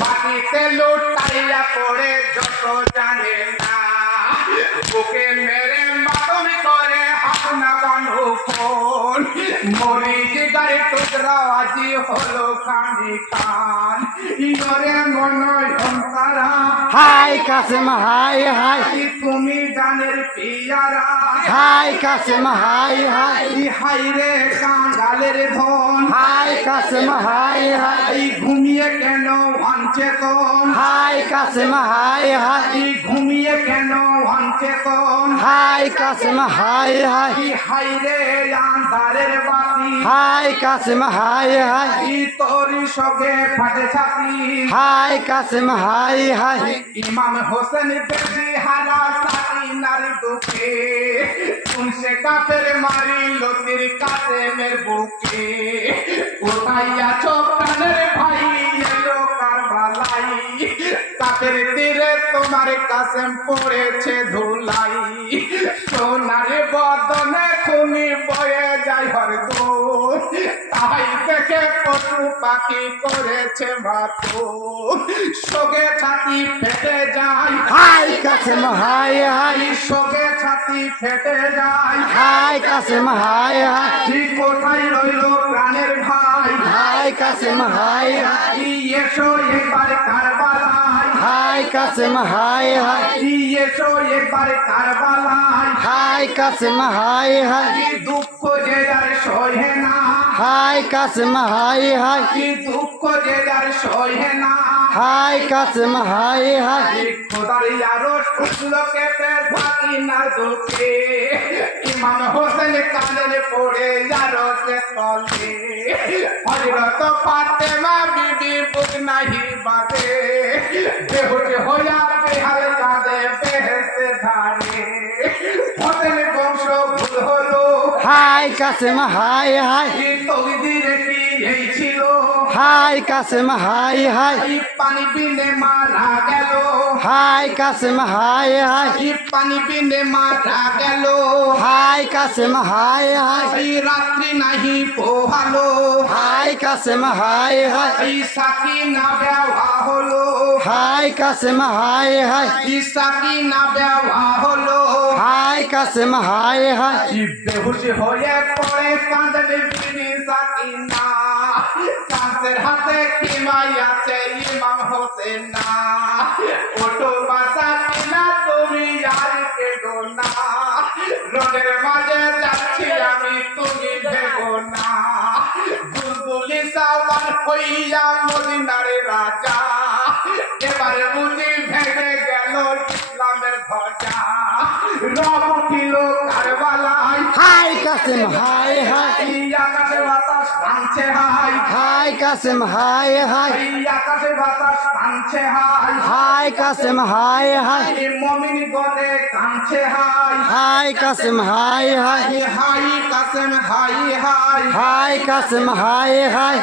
মাটিতে লুটাইয়া পড়ে যত জানে না। বুকে মেরে মাতম করে আপনা বানু ফোন। মরি গাড়ি টুকরা আজি হলো খানি খান। ইয়রে মনয়ন তারা হাই কাসেম হাই হাই। তুমি জানের পিয়ারা। হাই কাসেম হাই হাই। হাই রে কাঙ্গালের ধন। হাই কাসেম হাই হাই। ঘুমিয়ে কেন অঞ্চেতন হাই কাসেম হাই হাই। ঘুমিয়ে কেন অঞ্চেতন হাই কাসেম হাই হাই। হাই রে আন্ধারের বাতি? হাই কাসেম হাই হাই। তোরি সবে ফাটে ছাতি? হাই কাসেম হাই হাই। ইমাম হোসেন বেশি হারা সাকিনার দুঃখে উনসে কাফের মারি লতির কাসেমের বুকে? কোথায় আছো তোমার কাসেম পড়েছে ধুলাই। সোনার বদনে তুমি বয়ে যাই হরদম তাই দেখে পশু পাখি করেছে মাতো সোগে ছাতি ফেটে যায়। হাই কাসেম হাই হাই সোগে ছাতি ফেটে যায়। হাই কাসেম হাই হাই ঠিক কোথায় রইল প্রাণের ভাই? হাই কাসেম হাই হাই এসো কারবালায় হাই কাসেম হায় হায়। এসো একবার কারবালায়। হায় কাসেম হায় হায়। কি দুঃখ যে যার সহে না। হায় কাসেম হায় হায়। কি দুঃখ যে যার সহে না। হাই কাসেম হাই হাই। খোদার আরও উঠল কেটে না দুঃখে ইমাম হোসেন কানের পড়ে কে তলে হজরত ফাতেমা বিবি বুক নাহি বাদে বেহুশ হইয়া বেহাল কাঁদে বেহেশতে ধারে হোসেন বংশ ভুল হলো হাই কাসেম হাই হাই। তকদিরে কি এই ছিল হাই কাসেম হাই হাই এই পানি বিনে মারা গেল হাই কাসেম হাই হাই এই পানি বিনে মারা গেল হাই কাসেম হাই হাই এই রাত্রি নাহি পোহালো হাই কাসেম হাই হাই এই সাকি না বেওয়া হলো হাই কাসেম হাই হাই এই সাকি না বেওয়া হলো হাই কাসেম হাই হাই এই বেহুশ হয়ে পড়ে কাঁদে বিবি সাকিনা কাঁদের হাতে কিমাই আছে ইমাম হোসেন না। ওটো বাসা কিনা তুমি আর কেডো না। রোডের মাঝে যাচ্ছি আমি তুমি ভেবো না। বুলবুলি সাওয়ার হইয়া মদিনারে রাজা। এবারে বুঝি ভেঙে গেল ইসলামের ধ্বজা। রব উঠিল কারবালায়। হাই কাসেম হাই হাই। আকাশে ভাঙছে হাই। হাই কাসেম হাই হাই। আকাশে বাতাস টানছে হাই। হাই কাসেম হাই হাই। মমিন গলে টানছে হাই। হাই কাসেম হাই। হাই হাই কাসেম হাই হাই। হাই কাসেম হাই হাই।